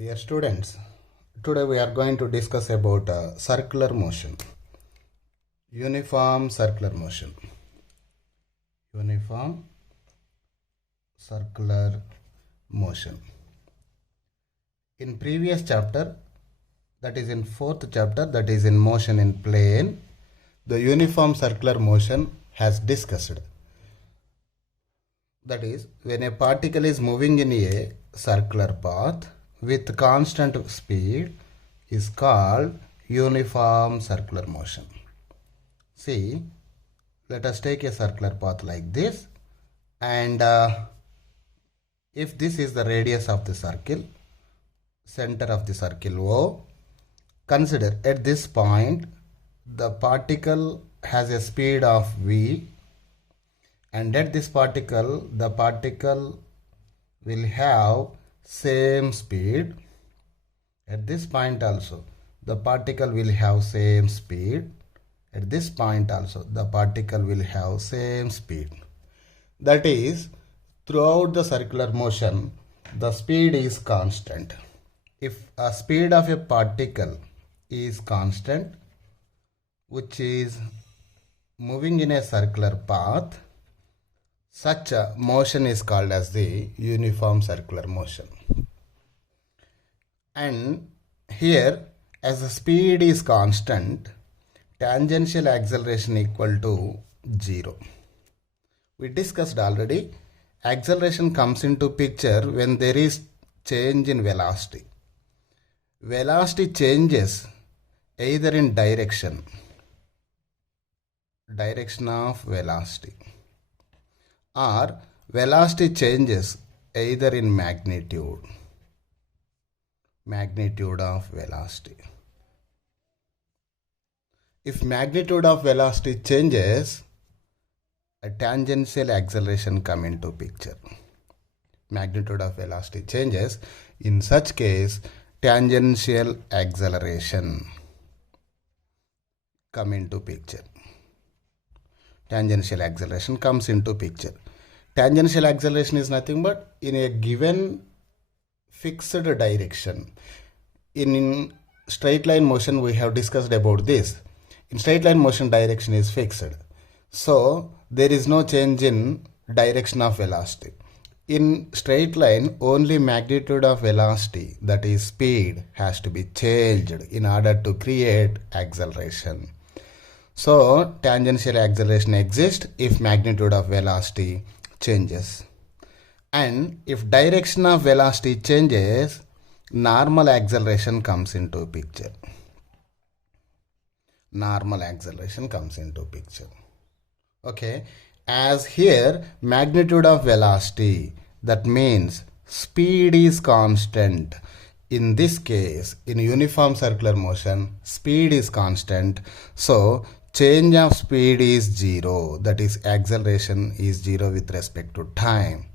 Dear students, today we are going to discuss about circular motion, uniform circular motion, uniform circular motion. In previous chapter, that is in fourth chapter, that is in motion in plane, the uniform circular motion has discussed. That is, when a particle is moving in a circular path with constant speed is called uniform circular motion. See, let us take a circular path like this, and if this is the radius of the circle, center of the circle O, consider at this point the particle has a speed of v, and at this particle the particle will have same speed. At this point also the particle will have same speed. At this point also the particle will have same speed. That is, throughout the circular motion the speed is constant. If a speed of a particle is constant, which is moving in a circular path, such a motion is called as the uniform circular motion. And here, as the speed is constant, tangential acceleration equal to 0. We discussed already, acceleration comes into picture when there is change in velocity. Velocity changes either in direction of velocity, or velocity changes either in magnitude of velocity. If magnitude of velocity changes, a tangential acceleration come into picture. Magnitude of velocity changes, in such case tangential acceleration come into picture. Tangential acceleration comes into picture. Tangential acceleration is nothing but in a given fixed direction. In straight line motion we have discussed about this. In straight line motion direction is fixed. So there is no change in direction of velocity. In straight line only magnitude of velocity, that is speed, has to be changed in order to create acceleration. So tangential acceleration exists if magnitude of velocity changes. And if direction of velocity changes, normal acceleration comes into picture. Normal acceleration comes into picture. Okay, as here magnitude of velocity, that means speed is constant. In this case, in uniform circular motion, speed is constant. So change of speed is 0. That is, acceleration is 0 with respect to time.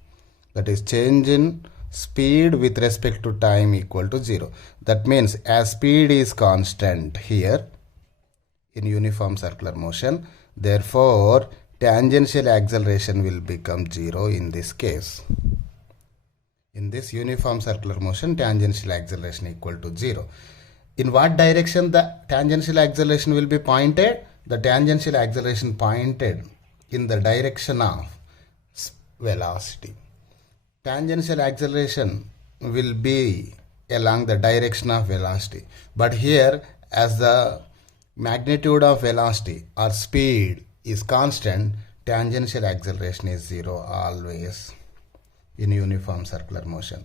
That is, change in speed with respect to time equal to 0. That means as speed is constant here in uniform circular motion, therefore tangential acceleration will become 0 in this case. In this uniform circular motion, tangential acceleration equal to 0. In what direction the tangential acceleration will be pointed? The tangential acceleration pointed in the direction of velocity. Tangential acceleration will be along the direction of velocity. But here, as the magnitude of velocity or speed is constant, tangential acceleration is 0 always in uniform circular motion.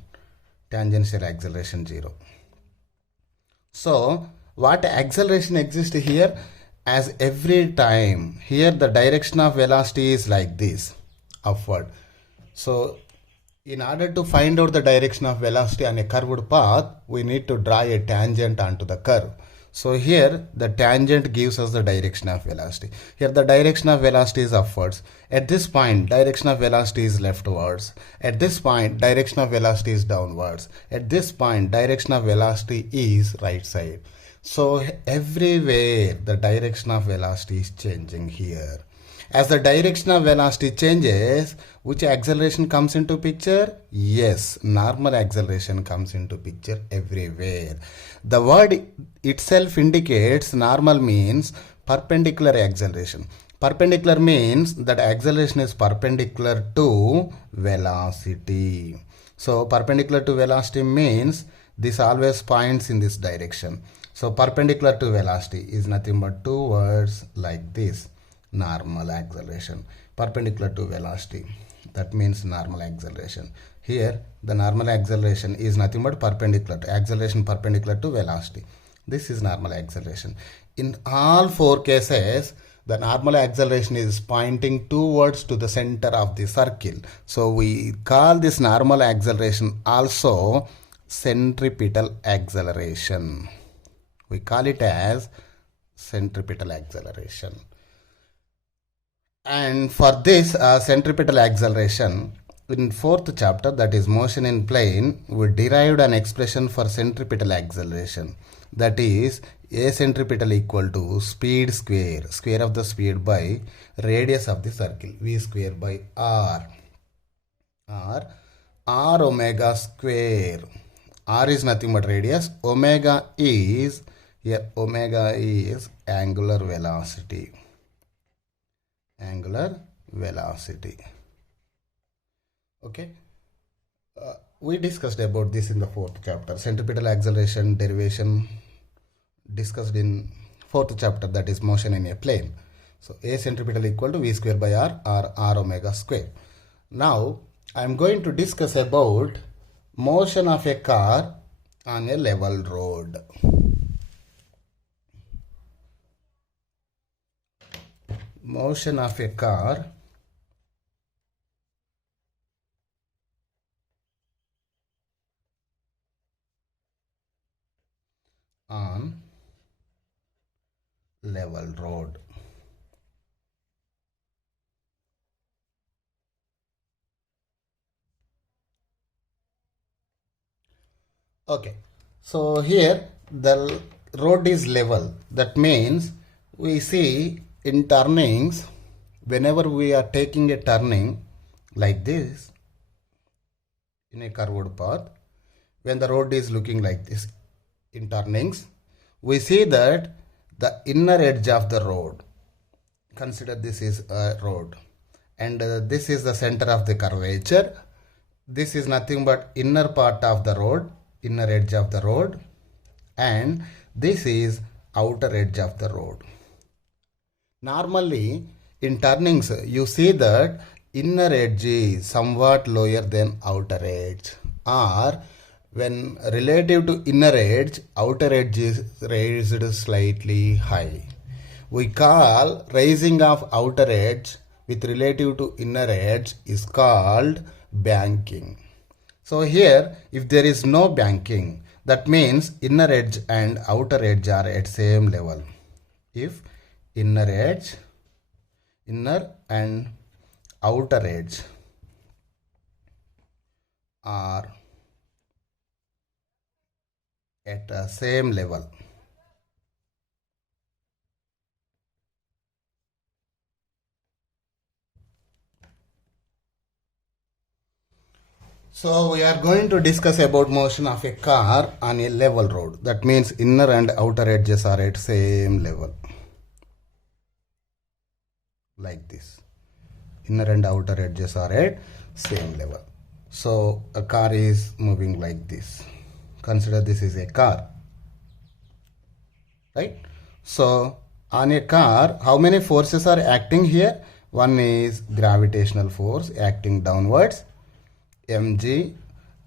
Tangential acceleration 0. So what acceleration exists here? As every time here the direction of velocity is like this, upward. So in order to find out the direction of velocity on a curved path, we need to draw a tangent onto the curve. So here the tangent gives us the direction of velocity. Here the direction of velocity is upwards. At this point direction of velocity is leftwards. At this point direction of velocity is downwards. At this point direction of velocity is right side. So everywhere the direction of velocity is changing here. As the direction of velocity changes, which acceleration comes into picture? Yes, normal acceleration comes into picture everywhere. The word itself indicates normal means perpendicular acceleration. Perpendicular means that acceleration is perpendicular to velocity. So perpendicular to velocity means this always points in this direction. So perpendicular to velocity is nothing but two words like this: normal acceleration. Perpendicular to velocity, that means normal acceleration. Here the normal acceleration is nothing but perpendicular to acceleration, perpendicular to velocity. This is normal acceleration. In all four cases, the normal acceleration is pointing towards to the center of the circle. So we call this normal acceleration also centripetal acceleration. We call it as centripetal acceleration. And for this centripetal acceleration, in fourth chapter, that is motion in plane, we derived an expression for centripetal acceleration. That is a centripetal equal to speed square, square of the speed by radius of the circle, v square by r, or r omega square. R is nothing but radius. Omega is angular velocity. Angular velocity. Okay. We discussed about this in the fourth chapter. Centripetal acceleration derivation discussed in fourth chapter, that is motion in a plane. So a centripetal equal to v square by r, or r omega square. Now I am going to discuss about motion of a car on a level road. Motion of a car on level road. Okay, so here the road is level. That means we see in turnings, whenever we are taking a turning like this in a curved path, when the road is looking like this in turnings, we see that the inner edge of the road, consider this is a road, and this is the center of the curvature. This is nothing but inner part of the road, inner edge of the road, and this is outer edge of the road. Normally in turnings you see that inner edge is somewhat lower than outer edge, or when relative to inner edge, outer edge is raised slightly high. We call raising of outer edge with relative to inner edge is called banking. So here, if there is no banking, that means inner edge and outer edge are at same level. If inner and outer edge are at the same level, so we are going to discuss about motion of a car on a level road. That means inner and outer edges are at same level, like this. Inner and outer edges are at same level. So a car is moving like this. Consider this is a car, right? So on a car, how many forces are acting here? One is gravitational force acting downwards, mg,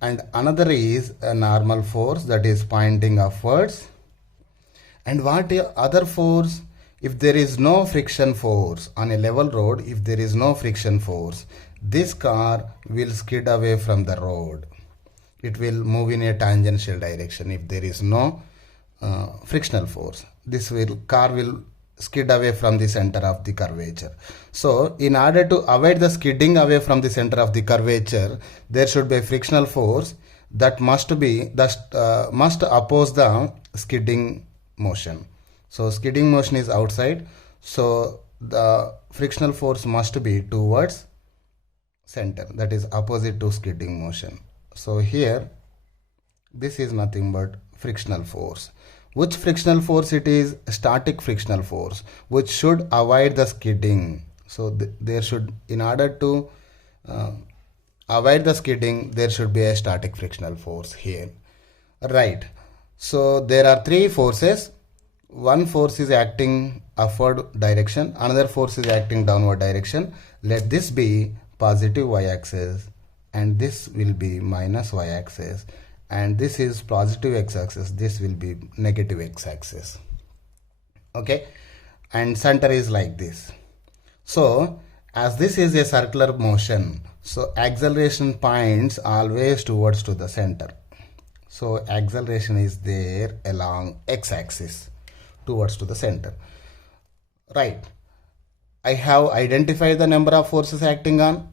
and another is a normal force that is pointing upwards. And what other force? If there is no friction force on a level road, if there is no friction force, this car will skid away from the road. It will move in a tangential direction. If there is no frictional force, car will skid away from the center of the curvature. So in order to avoid the skidding away from the center of the curvature, there should be a frictional force that must oppose the skidding motion. So skidding motion is outside, so the frictional force must be towards center, that is opposite to skidding motion. So here this is nothing but frictional force. Which frictional force it is? Static frictional force, which should avoid the skidding. So there should, in order to avoid the skidding, there should be a static frictional force here, right? So there are three forces. One force is acting upward direction, another force is acting downward direction. Let this be positive y-axis and this will be minus y-axis, and this is positive x-axis, this will be negative x-axis. Okay, and center is like this. So as this is a circular motion, so acceleration points always towards to the center. So acceleration is there along x-axis towards to the center, right? I have identified the number of forces acting on,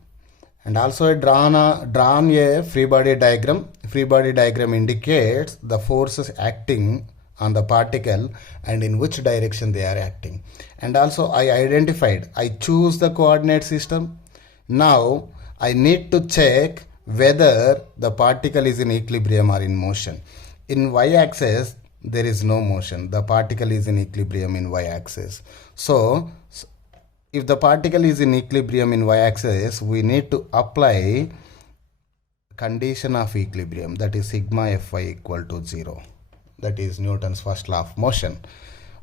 and also drawn a free body diagram. Free body diagram indicates the forces acting on the particle and in which direction they are acting. And also I choose the coordinate system. Now I need to check whether the particle is in equilibrium or in motion. In y-axis there is no motion, the particle is in equilibrium in y-axis. So if the particle is in equilibrium in y-axis, we need to apply condition of equilibrium, that is sigma Fy equal to 0. That is Newton's first law of motion,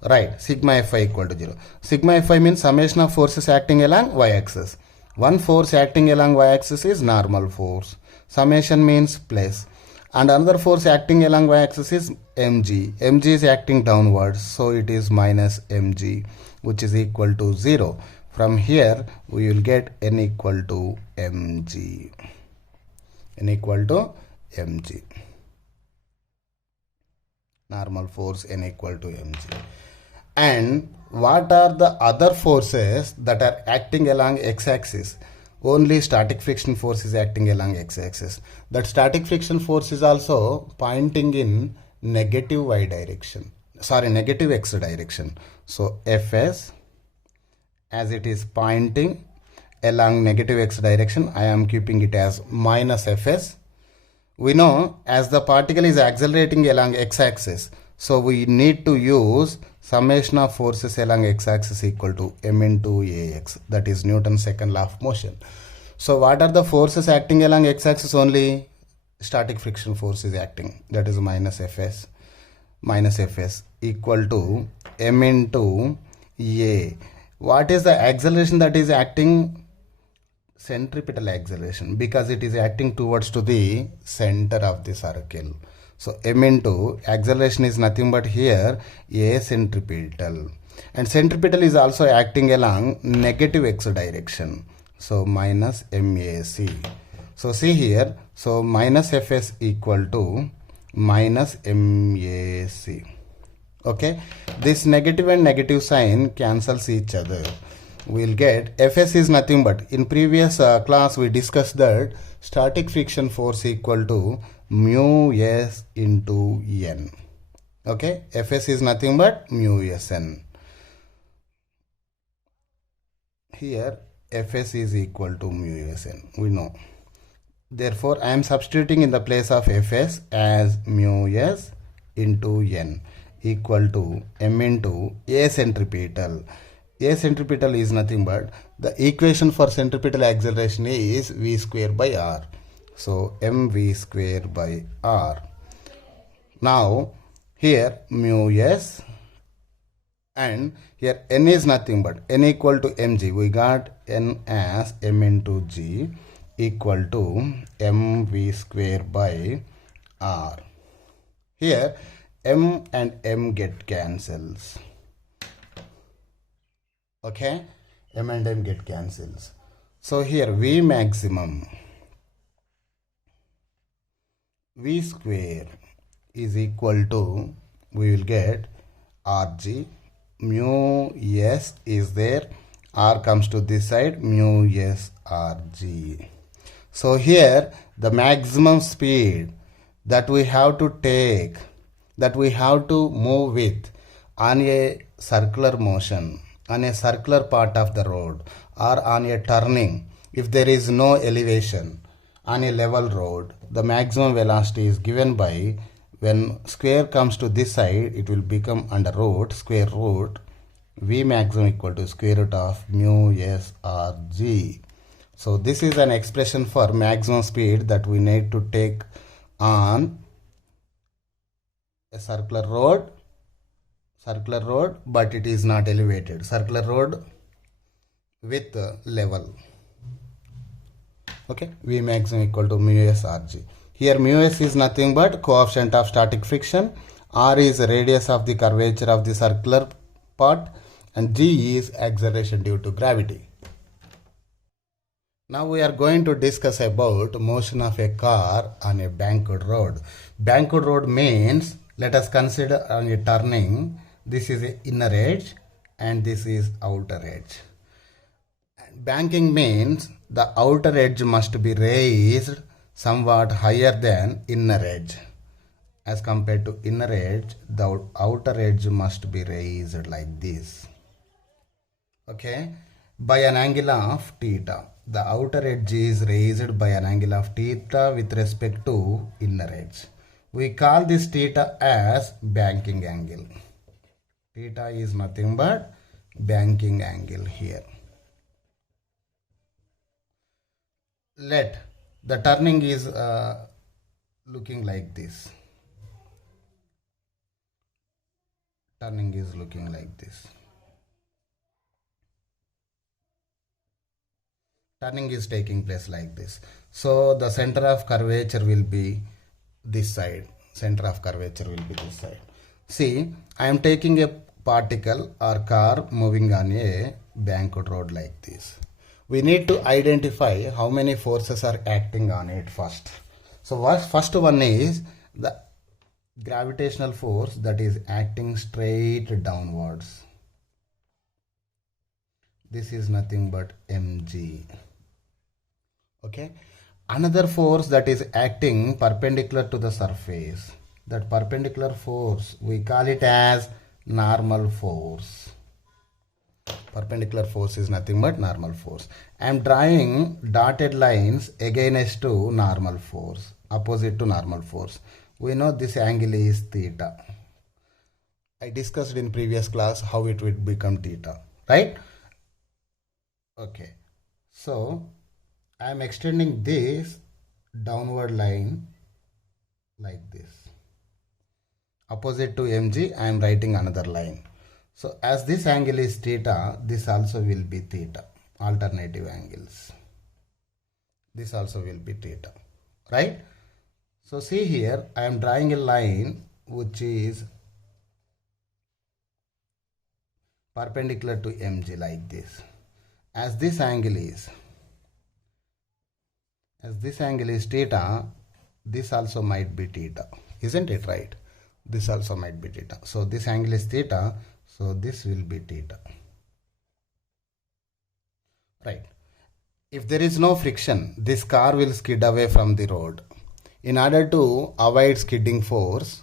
right? Sigma Fy equal to 0. Sigma Fy means summation of forces acting along y-axis. One force acting along y-axis is normal force. Summation means plus. And another force acting along y-axis is mg. Mg is acting downwards, so it is minus mg, which is equal to 0. From here we will get n equal to mg. N equal to mg. Normal force n equal to mg. And what are the other forces that are acting along x-axis? Only static friction force is acting along x-axis. That static friction force is also pointing in negative y direction. Sorry, negative x direction. So Fs, as it is pointing along negative x direction, I am keeping it as minus Fs. We know as the particle is accelerating along x-axis, so we need to use summation of forces along x-axis equal to m into ax. That is Newton's second law of motion. So what are the forces acting along x-axis? Only static friction force is acting, that is minus Fs. Minus Fs equal to m into a. What is the acceleration that is acting? Centripetal acceleration, because it is acting towards to the center of the circle. So m into acceleration is nothing but here a centripetal, and centripetal is also acting along negative x direction, so minus mac. So see here, so minus Fs equal to minus mac. Okay, this negative and negative sign cancels each other. We'll get Fs is nothing but, in previous class we discussed that static friction force equal to mu s into n. Okay, Fs is nothing but mu sn. Here Fs is equal to mu sn, we know. Therefore I am substituting in the place of Fs as mu s into n equal to m into a centripetal. A centripetal is nothing but, the equation for centripetal acceleration is v square by r. So mv square by r. Now here mu s, and here n is nothing but n equal to mg. We got n as m into g equal to mv square by r. Here m and m get cancels. Okay, m and m get cancels. So here v maximum, v square is equal to, we will get rg, mu s is there, r comes to this side, mu s rg. So here the maximum speed that we have to take, that we have to move with on a circular motion, on a circular part of the road or on a turning, if there is no elevation on a level road, the maximum velocity is given by, when square comes to this side, it will become under root, square root, V maximum equal to square root of mu s r g. So this is an expression for maximum speed that we need to take on a circular road, but it is not elevated, circular road with level. Okay, V maximum equal to mu s r g. Here mu s is nothing but coefficient of static friction, r is radius of the curvature of the circular part, and g is acceleration due to gravity. Now we are going to discuss about motion of a car on a banked road. Banked road means, let us consider on a turning, this is a inner edge and this is outer edge. Banking means the outer edge must be raised somewhat higher than inner edge. As compared to inner edge, the outer edge must be raised like this. Okay, by an angle of theta. The outer edge is raised by an angle of theta with respect to inner edge. We call this theta as banking angle. Theta is nothing but banking angle here. Let the turning is looking like this. Turning is looking like this. Turning is taking place like this. So the center of curvature will be this side. Center of curvature will be this side. See, I am taking a particle or car moving on a banked road like this. We need to identify how many forces are acting on it first. So first one is the gravitational force that is acting straight downwards. This is nothing but mg. Okay, another force that is acting perpendicular to the surface, that perpendicular force we call it as normal force. Perpendicular force is nothing but normal force. I am drawing dotted lines against to normal force, opposite to normal force. We know this angle is theta. I discussed in previous class how it would become theta, right? Okay, so I am extending this downward line like this. Opposite to mg, I am writing another line. So as this angle is theta, this also will be theta. Alternative angles. This also will be theta, right? So see here, I am drawing a line which is perpendicular to mg like this. As this angle is theta, this also might be theta, isn't it, right? This also might be theta. So this angle is theta, so this will be theta, right? If there is no friction, this car will skid away from the road. In order to avoid skidding force,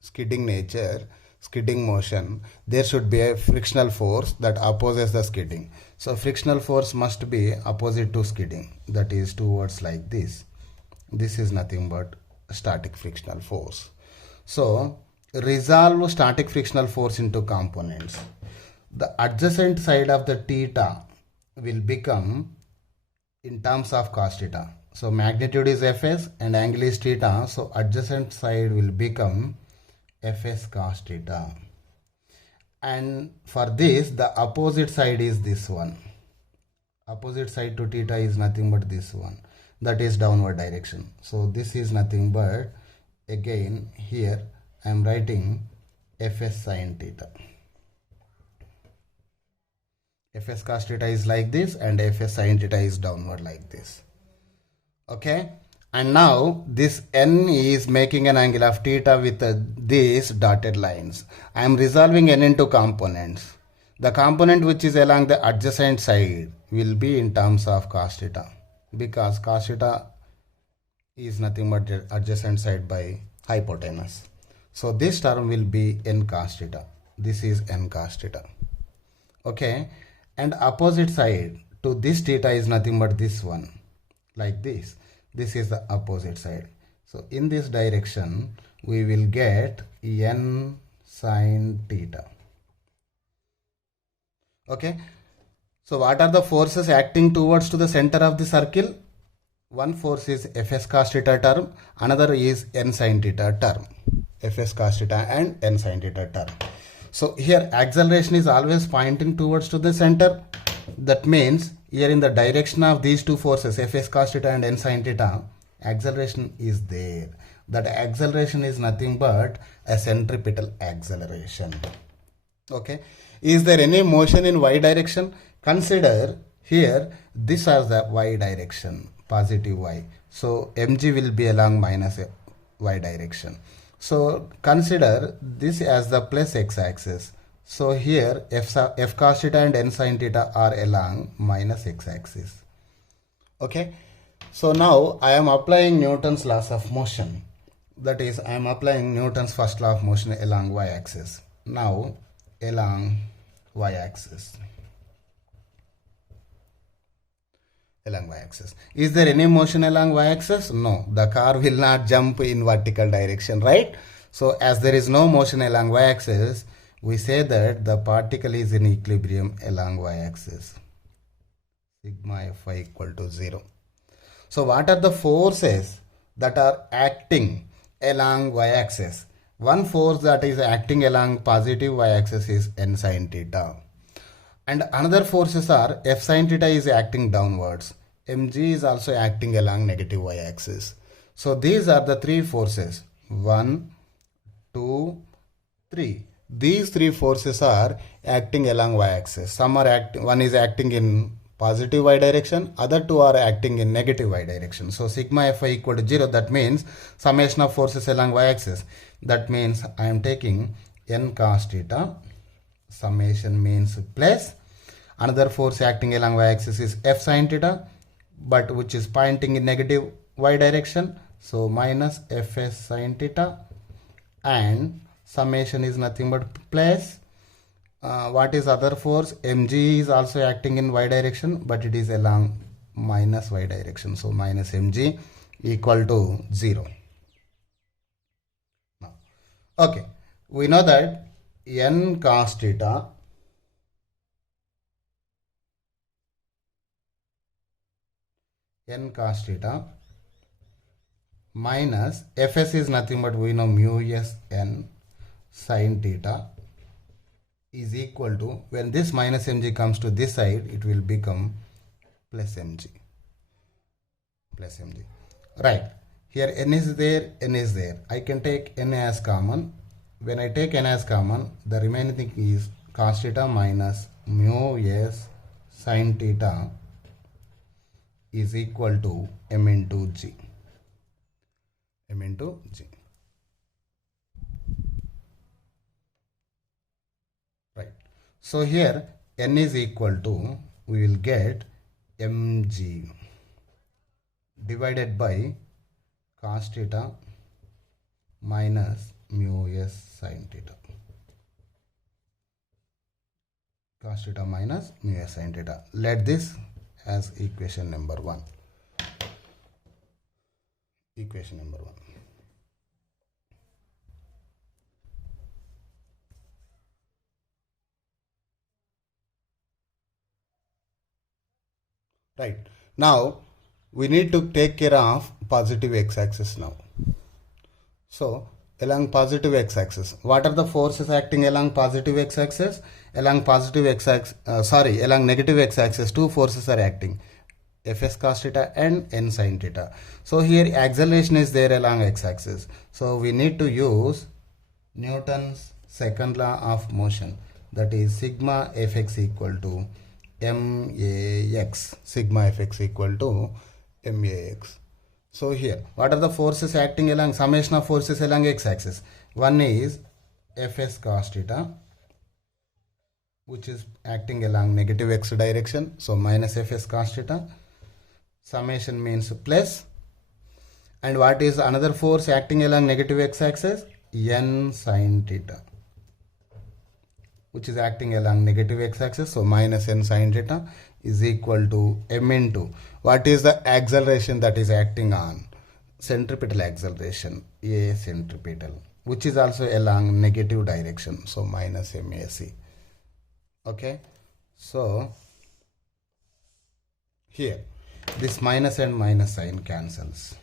skidding nature, skidding motion, there should be a frictional force that opposes the skidding. So frictional force must be opposite to skidding, that is towards like this. This is nothing but static frictional force. So resolve static frictional force into components. The adjacent side of the theta will become in terms of cos theta. So magnitude is Fs and angle is theta. So adjacent side will become Fs cos theta. And for this, the opposite side is this one. Opposite side to theta is nothing but this one. That is downward direction. So this is nothing but, again here I am writing Fs sin theta. Fs cos theta is like this and Fs sin theta is downward like this. Okay. And now this n is making an angle of theta with these dotted lines. I am resolving n into components. The component which is along the adjacent side will be in terms of cos theta, because cos theta is nothing but the adjacent side by hypotenuse. So this term will be n cos theta. This is n cos theta. Okay, and opposite side to this theta is nothing but this one, like this is the opposite side. So in this direction we will get n sine theta. Okay, so what are the forces acting towards to the center of the circle? One force is Fs cos theta term, another is n sin theta term. Fs cos theta and n sin theta term. So here acceleration is always pointing towards to the center. That means here in the direction of these two forces, Fs cos theta and n sin theta, acceleration is there. That acceleration is nothing but a centripetal acceleration. Okay. Is there any motion in y direction? Consider here this as the y direction, positive y. So mg will be along minus y direction. So consider this as the plus x-axis. So here f cos theta and n sin theta are along minus x-axis. Okay. So now I am applying Newton's laws of motion. That is, I am applying Newton's first law of motion along y-axis. Now along y-axis. Along y-axis. Is there any motion along y-axis? No. The car will not jump in vertical direction, right? So as there is no motion along y-axis, we say that the particle is in equilibrium along y-axis. Sigma Fi equal to 0. So what are the forces that are acting along y-axis? One force that is acting along positive y-axis is n sin theta. And another forces are f sin theta is acting downwards. Mg is also acting along negative y-axis. So these are the three forces. 1, 2, 3. These three forces are acting along y-axis. Some are one is acting in positive y direction, other two are acting in negative y direction. So sigma Fi equal to 0. That means summation of forces along y-axis. That means I am taking n cos theta. Summation means plus. Another force acting along y-axis is f sin theta, but which is pointing in negative y direction. So minus fs sin theta, and summation is nothing but plus. What is other force? Mg is also acting in y direction, but it is along minus y direction. So minus mg equal to 0. Now, okay, we know that n cos theta minus fs is nothing but we know mu s n sin theta is equal to, when this minus mg comes to this side, it will become plus mg. Right. Here n is there, n is there. I can take n as common. When I take n as common, the remaining thing is cos theta minus mu s sin theta is equal to m into g. Right. So here n is equal to, we will get mg divided by cos theta minus mu s sin theta. Cos theta minus mu s sin theta. Let this as equation number 1. Right. Now we need to take care of positive x-axis now. So along positive x-axis, what are the forces acting along positive x-axis? Along negative x-axis, two forces are acting, fs cos theta and n sin theta. So here acceleration is there along x-axis. So we need to use Newton's second law of motion, that is sigma fx equal to max. So here, what are the forces acting along, summation of forces along x-axis? One is fs cos theta, which is acting along negative x direction. So minus fs cos theta. Summation means plus. And what is another force acting along negative x-axis? N sin theta, which is acting along negative x-axis. So minus n sine theta is equal to m into what is the acceleration that is acting on? Centripetal acceleration, A centripetal, which is also along negative direction. So minus MAC. Okay. So here this minus and minus sign cancels.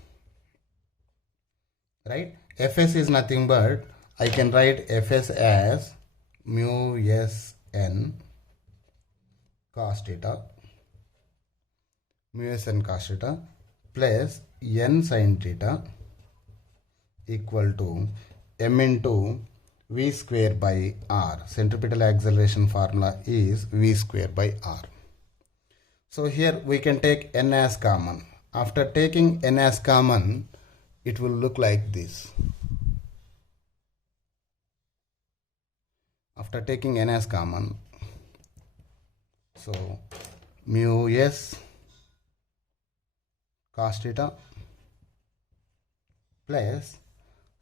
Right? Fs is nothing but I can write Fs as mu s n cos theta, mu s n cos theta plus n sin theta equal to m into v square by r. Centripetal acceleration formula is v square by r. So here we can take n as common. After taking n as common, it will look like this. After taking n as common, so mu s cos theta plus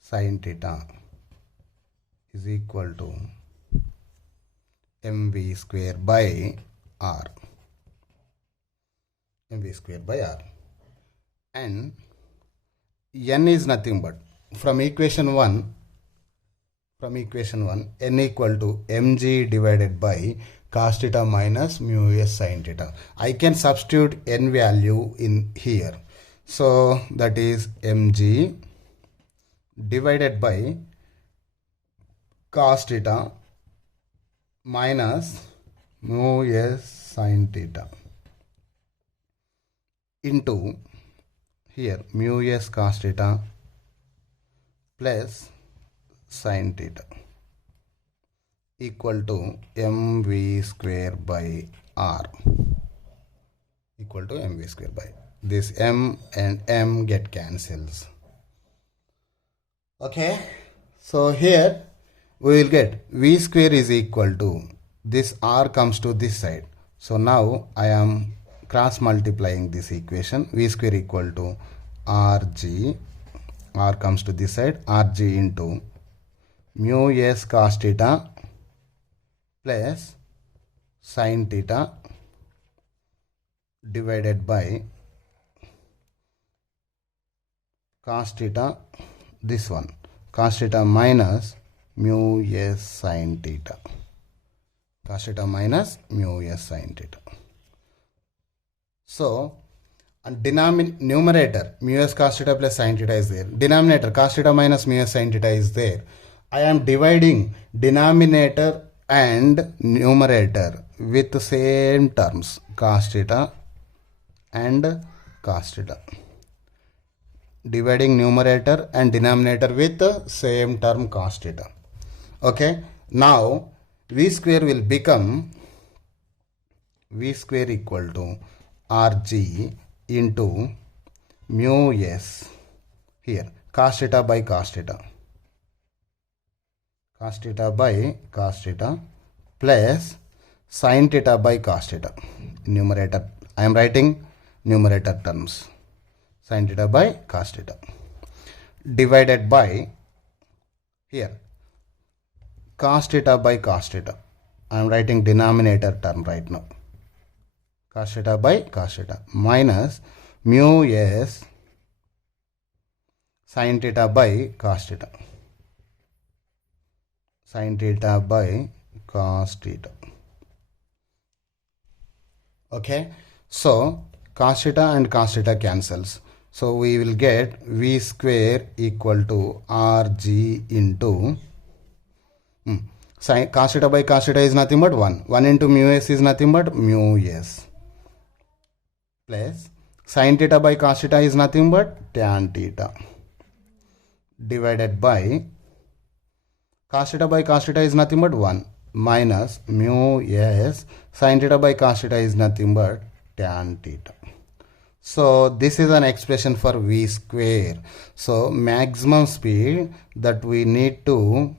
sin theta is equal to mv square by r. mv square by r. And n is nothing but from equation 1 n equal to mg divided by cos theta minus mu s sin theta. I can substitute n value in here. So that is mg divided by cos theta minus mu s sin theta into here mu s cos theta plus sin theta equal to mv square by r equal to mv square by. This m and m get cancels. Okay, so here we will get v square is equal to this r comes to this side. So now I am cross multiplying this equation. V square equal to rg, r comes to this side, rg into mu s cos theta plus sin theta divided by cos theta, this one, cos theta minus mu s sin theta, cos theta minus mu s sin theta. So numerator mu s cos theta plus sin theta is there, denominator cos theta minus mu s sin theta is there. I am dividing denominator and numerator with same terms, cos theta and cos theta. Dividing numerator and denominator with the same term cos theta. Okay, now v square will become v square equal to rg into mu s, here cos theta by cos theta, cos theta by cos theta plus sin theta by cos theta. Numerator, I am writing numerator terms, sin theta by cos theta divided by here cos theta by cos theta. I am writing denominator term right now, cos theta by cos theta minus mu s sin theta by cos theta, sin theta by cos theta. Okay, so cos theta and cos theta cancels. So we will get v square equal to rg into sin cos theta by cos theta is nothing but 1. 1 into mu s is nothing but mu s plus sin theta by cos theta is nothing but tan theta divided by cos theta by cos theta is nothing but 1 minus mu s sin theta by cos theta is nothing but tan theta. So this is an expression for v square. So maximum speed that we need to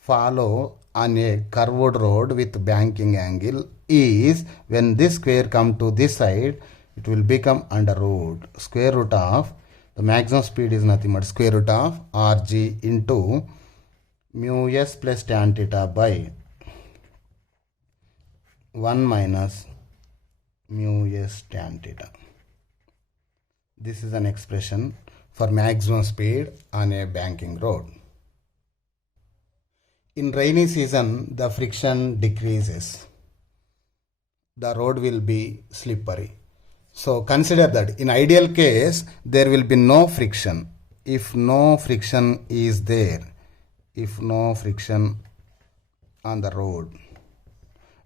follow on a curved road with banking angle is when this square come to this side, it will become under root square root of the maximum speed is nothing but square root of rg into mu s plus tan theta by 1 minus mu s tan theta. This is an expression for maximum speed on a banking road. In rainy season, the friction decreases. The road will be slippery. So consider that in ideal case, there will be no friction. If no friction is there, if no friction on the road,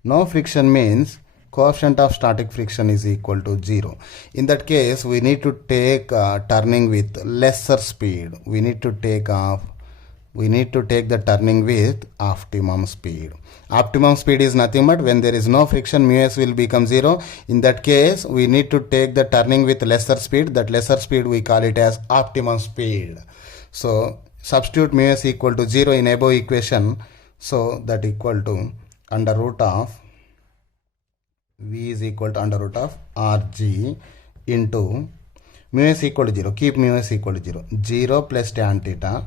no friction means coefficient of static friction is equal to 0. In that case, we need to take turning with lesser speed. We need to take the turning with optimum speed. Optimum speed is nothing but when there is no friction, mu s will become 0. In that case, we need to take the turning with lesser speed. That lesser speed we call it as optimum speed. So substitute mu s equal to 0 in above equation. So that equal to under root of V is equal to under root of Rg into mu s equal to 0. Keep mu s equal to 0. 0 plus tan theta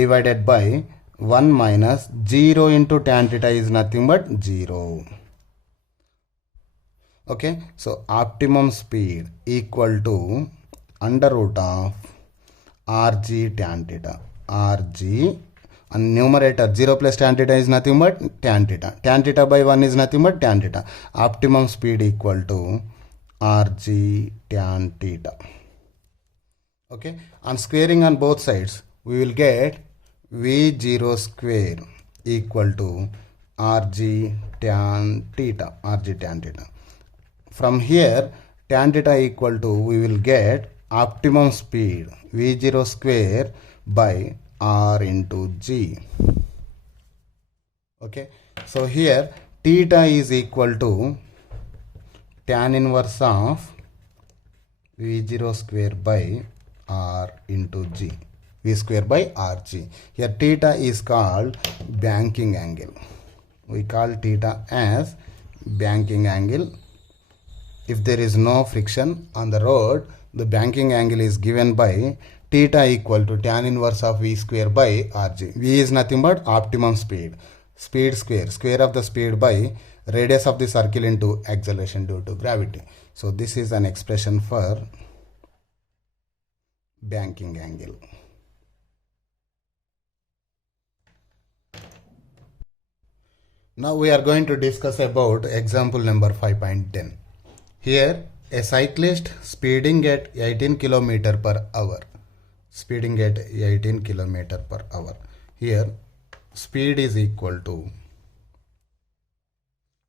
divided by 1 minus 0 into tan theta is nothing but 0. Okay, so optimum speed equal to under root of Rg tan theta. Rg and numerator 0 plus tan theta is nothing but tan theta. Tan theta by 1 is nothing but tan theta. Optimum speed equal to Rg tan theta. Okay, on squaring on both sides, we will get V0 square equal to Rg tan theta. Rg tan theta. From here, tan theta equal to, we will get optimum speed V0 square by R into G. Okay, so here theta is equal to tan inverse of V0 square by R into G. V square by Rg. Here theta is called banking angle. We call theta as banking angle. If there is no friction on the road, the banking angle is given by theta equal to tan inverse of V square by Rg. V is nothing but optimum speed. Speed square. Square of the speed by radius of the circle into acceleration due to gravity. So this is an expression for banking angle. Now we are going to discuss about example number 5.10. Here a cyclist speeding at 18 km per hour. Speeding at 18 km per hour. Here speed is equal to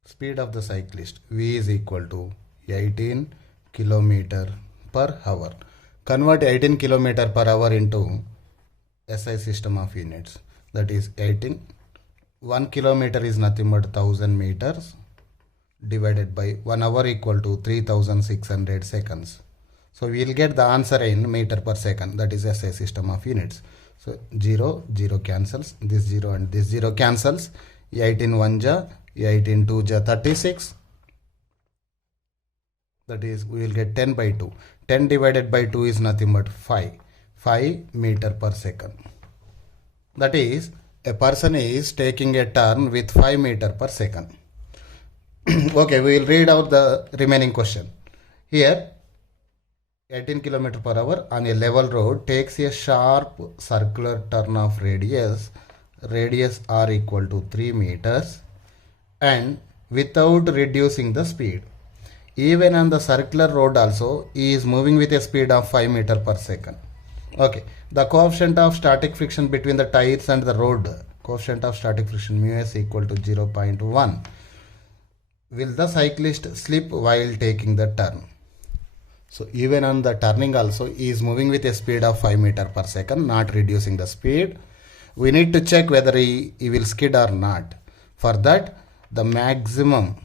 speed of the cyclist. V is equal to 18 km per hour. Convert 18 km per hour into SI system of units. That is 18. 1 kilometer is nothing but 1000 meters divided by 1 hour equal to 3600 seconds. So we will get the answer in meter per second. That is SI system of units. So 0, 0 cancels. This 0 and this 0 cancels. 18 1 ja, 18 2 ja 36. That is, we will get 10 by 2. 10 divided by 2 is nothing but 5. 5 meter per second. That is, a person is taking a turn with 5 meter per second. Okay, we will read out the remaining question. Here, 18 km per hour on a level road takes a sharp circular turn of radius r equal to 3 meters and without reducing the speed. Even on the circular road also, he is moving with a speed of 5 meter per second. Okay, the coefficient of static friction between the tires and the road, coefficient of static friction mu s equal to 0.1. Will the cyclist slip while taking the turn? So even on the turning also, he is moving with a speed of 5 meter per second, not reducing the speed. We need to check whether he will skid or not. For that, the maximum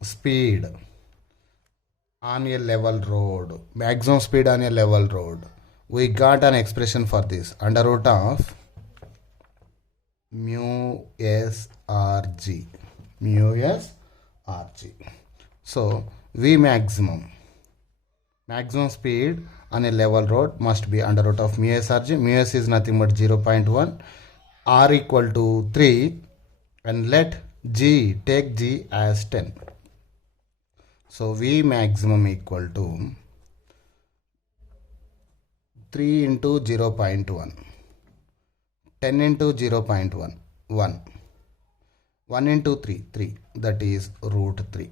speed on a level road, we got an expression for this under root of mu s rg. So V maximum speed on a level road must be under root of mu s rg. Mu s is nothing but 0.1, r equal to 3, and let G, take G as 10. So V maximum equal to 3 into 0.1, 10 into 0.1, 1, 1 into 3, 3, that is root 3.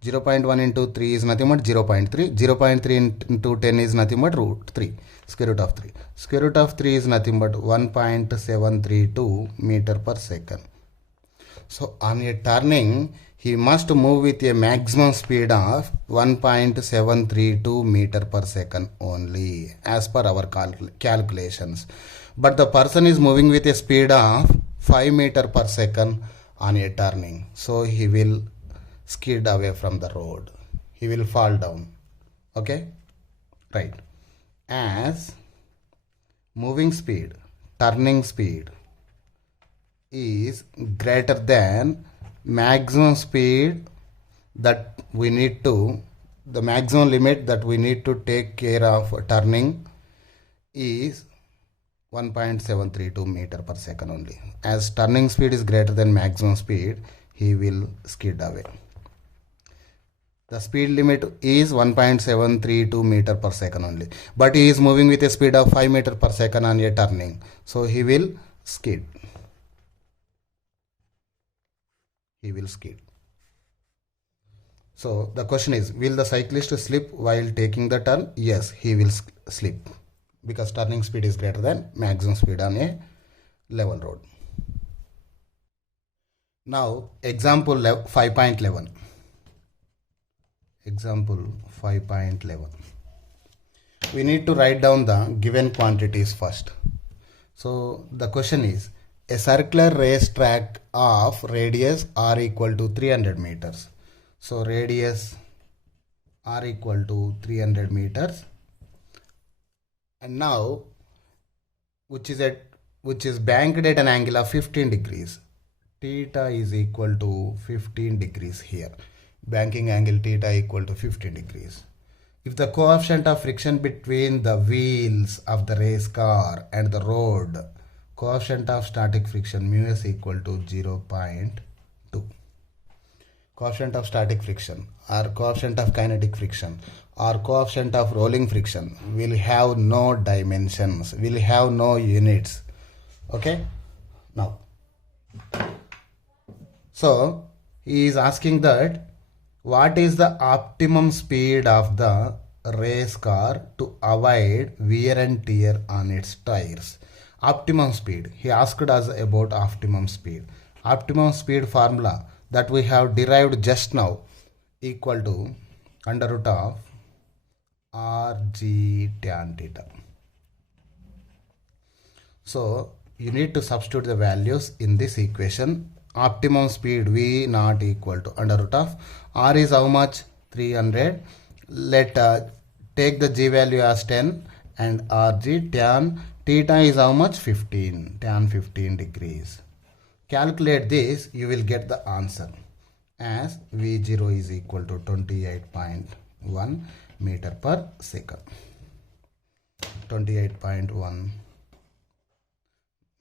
0.1 into 3 is nothing but 0.3. 0.3 into 10 is nothing but root 3. Square root of 3. Square root of 3 is nothing but 1.732 meter per second. So on a turning, he must move with a maximum speed of 1.732 meter per second only, as per our calculations. But the person is moving with a speed of 5 meter per second on a turning. So he will skid away from the road. He will fall down. Okay? Right. As moving speed, turning speed is greater than maximum speed that we need to, the maximum limit that we need to take care of turning is 1.732 meter per second only. As turning speed is greater than maximum speed, he will skid away. The speed limit is 1.732 meter per second only. But he is moving with a speed of 5 meter per second on a turning. So he will skid. He will skid. So the question is, will the cyclist slip while taking the turn? Yes, he will slip, because turning speed is greater than maximum speed on a level road. Now example 5.11. Example 5.11. We need to write down the given quantities first. So the question is, a circular race track of radius r equal to 300 meters. So radius r equal to 300 meters. And now, which is banked at an angle of 15 degrees. Theta is equal to 15 degrees here. Banking angle theta equal to 15 degrees. If the coefficient of friction between the wheels of the race car and the road, coefficient of static friction mu s equal to 0.2. Coefficient of static friction or coefficient of kinetic friction or coefficient of rolling friction will have no dimensions, will have no units. Okay? Now, so he is asking that what is the optimum speed of the race car to avoid wear and tear on its tires? Optimum speed. He asked us about optimum speed. Optimum speed formula that we have derived just now equal to under root of rg tan theta. So you need to substitute the values in this equation. Optimum speed V naught equal to under root of r is how much? 300. Let take the g value as 10 and rg tan theta is how much? 15. Tan 15 degrees. Calculate this, you will get the answer as V0 is equal to 28.1 meter per second. 28.1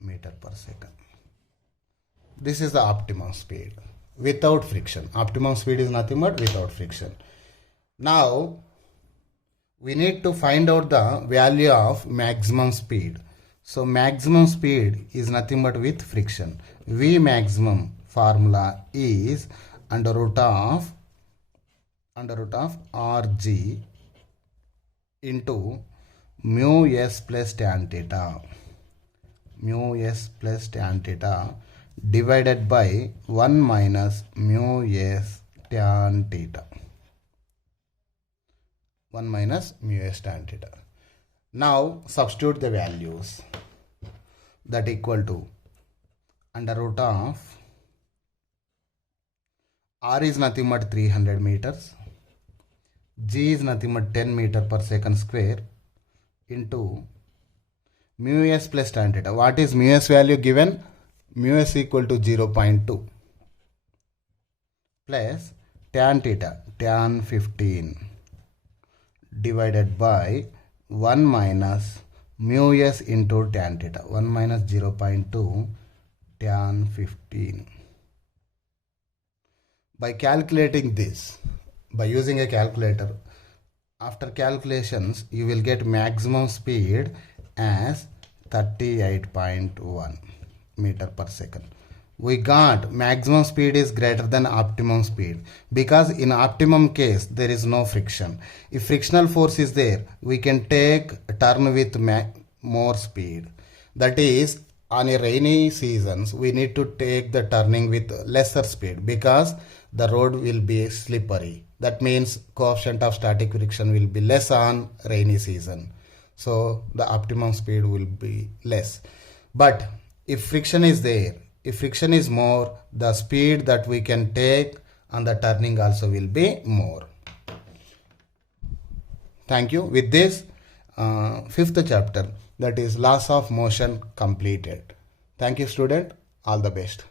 meter per second. This is the optimum speed without friction. Optimum speed is nothing but without friction. Now we need to find out the value of maximum speed. So maximum speed is nothing but with friction. V maximum formula is under root of rg into mu s plus tan theta. Mu s plus tan theta divided by 1 minus mu s tan theta. 1 minus mu s tan theta. Now substitute the values. That equal to under root of r is nothing but 300 meters. G is nothing but 10 meter per second square into mu s plus tan theta. What is mu s value given? Mu s equal to 0.2 plus tan theta, tan 15 divided by 1 minus mu s into tan theta. 1 minus 0.2 tan 15 By calculating this, by using a calculator, after calculations you will get maximum speed as 38.1 meter per second. We got maximum speed is greater than optimum speed because in optimum case there is no friction. If frictional force is there, we can take a turn with more speed. That is, on a rainy seasons we need to take the turning with lesser speed because the road will be slippery. That means coefficient of static friction will be less on rainy season, so the optimum speed will be less. But if friction is there, if friction is more, the speed that we can take on the turning also will be more. Thank you. With this, fifth chapter, that is laws of motion, completed. Thank you, student. All the best.